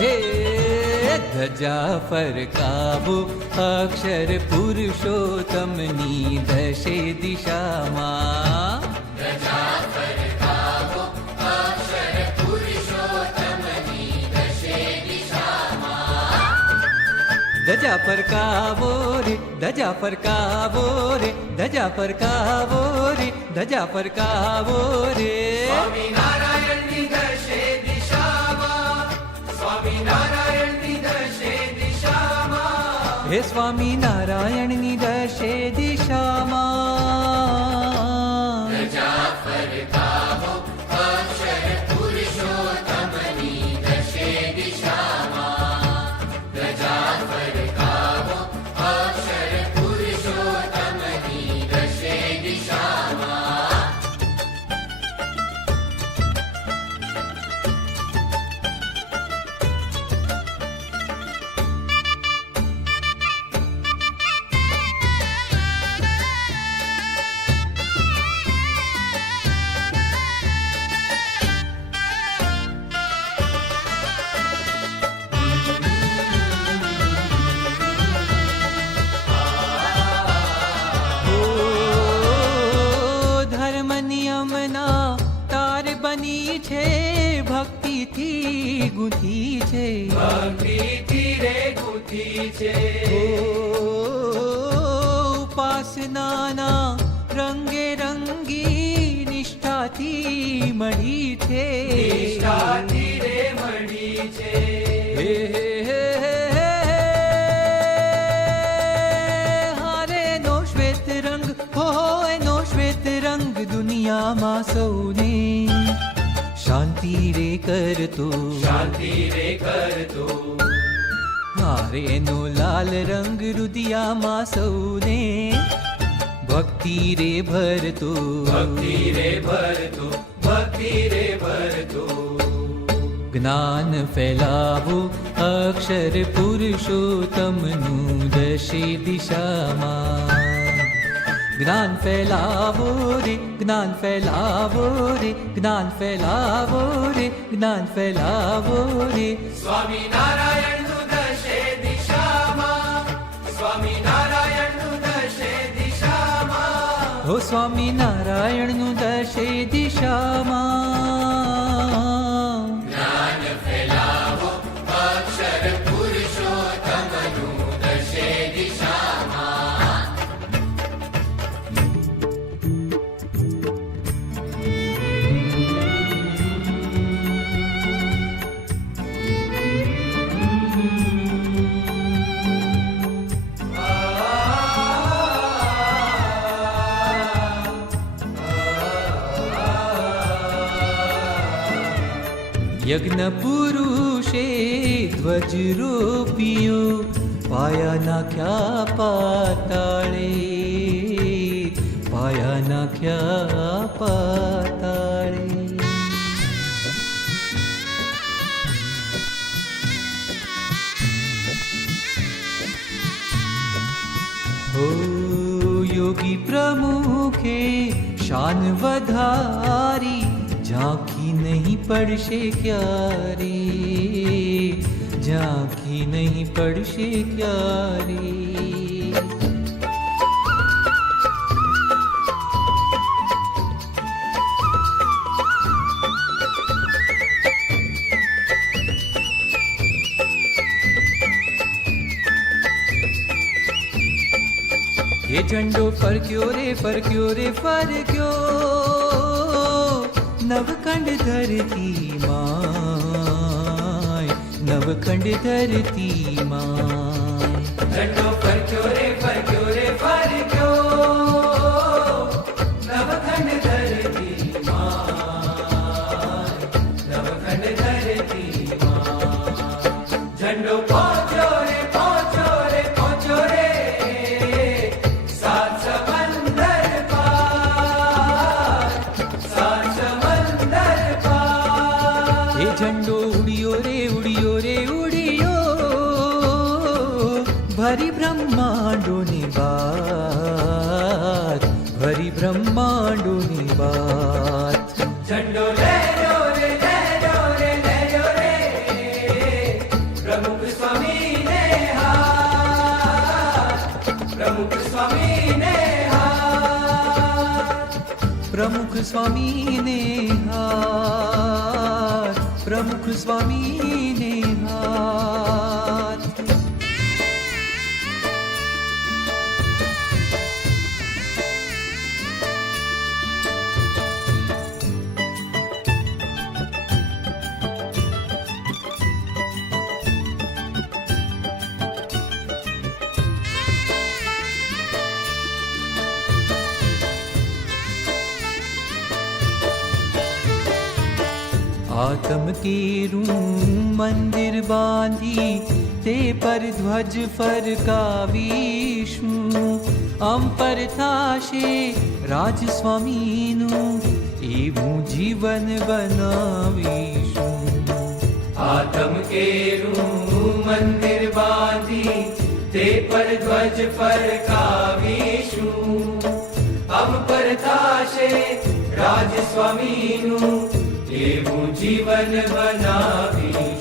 હે ધજા ફરકાવો અક્ષર પુરુષોત્તમની દશે દિશામાં. ધજા ફરકાવો અક્ષર પુરુષોત્તમની દશે દિશામાં. ધજા ફરકાવો રે ધજા ફરકાવો રે ધજા ફરકાવો રે ધજા ફરકાવો રે. સ્વામિનારાયણની દશે દિશામાં, સ્વામિનારાયણની દશે દિશામાં. હે સ્વામિનારાયણની દશે દિશામાં. ધજા ફરકાવો અક્ષર પુરુષોત્તમની દશે દિશામાં. ધજા ફરકાવો અક્ષર પુરુષોત્તમની દશે દિશામાં. ઓ ધર્મ નિયમના તાર બની છે, ભક્તિથી ગુંથી છે. ભક્તિથી રે ગુંથી છે. ઓ ઉપાસનાના રંગે રંગી નિષ્ઠાથી મળી છે. નિષ્ઠાથી રે મળી છે. હે હે હે હે હે. હારે નો શ્વેત રંગ હો એનો શ્વેત રંગ દુનિયામાં સૌને શાંતિ રે કરતો. શાંતિ રે કરતો. હારે એનો લાલ રંગ રુદિયામાં સૌને ભક્તિ રે ભરતો. ભક્તિ રે ભરતો. ભક્તિ રે ભરતો. જ્ઞાન ફેલાવો અક્ષર પુરુષોત્તમનું દશે દિશામાં. જ્ઞાન ફેલાવો રે જ્ઞાન ફેલાવો રે જ્ઞાન ફેલાવો રે જ્ઞાન ફેલાવો રે. સ્વામિનારાયણનું દશે દિશામાં, સ્વામિનારાયણનું દશે દિશામાં. હો સ્વામિનારાયણનું દશે દિશામાં. જ્ઞાન ફેલાવો અક્ષર પુરુષોત્તમનું દશે દિશામાં. યજ્ઞ પુરુષે ધ્વજ રોપ્યો, પાયા નાખ્યા પાતાળે. પાયા નાખ્યા પાતાળે. હો યોગી પ્રમુખે શાન વધારી, ઝાંખી નહીં પડશે ક્યારે. ઝાંખી નહીં પડશે ક્યારે. એ ઝંડો ફરક્યો રે ફરક્યો રે ફરક્યો, નવખંડ ધરતી માય. નવખંડ ધરતી માય. ઝંડો ફરક્યો રે ફરક્યો રે ફરક્યો, નવખંડ ધરતી માં. નવખંડ ધરતી માં. ઝંડો પહોંચ્યો રે પહોંચ્યો રે પહોંચ્યો રે, સાત સમંદર પાર. સાત સમંદર પાર. એ ઝંડો ઉડિયો રે ઉડિયો રે ઉડિયો, ભરી બ્રહ્માંડોની વાત. ભરી બ્રહ્માંડોની વાત. ઝંડો લહેરો રે લહેરો રે લહેરો રે, પ્રમુખ સ્વામીને હાથ, પ્રમુખ સ્વામીને હાથ, પ્રમુખ સ્વામીને હાથ, પ્રમુખ સ્વામીને હાથ. आत्म केरूं मंदिर बांधी ते पर ध्वज फरकावीशुं अम पर थाशे राज स्वामीनुं एवुं जीवन बनावीशुं. आत्म केरूं मंदिर बांधी ते पर ध्वज फरकावीशुं अम पर थाशे राज स्वामीनुं એવું જીવન બનાવી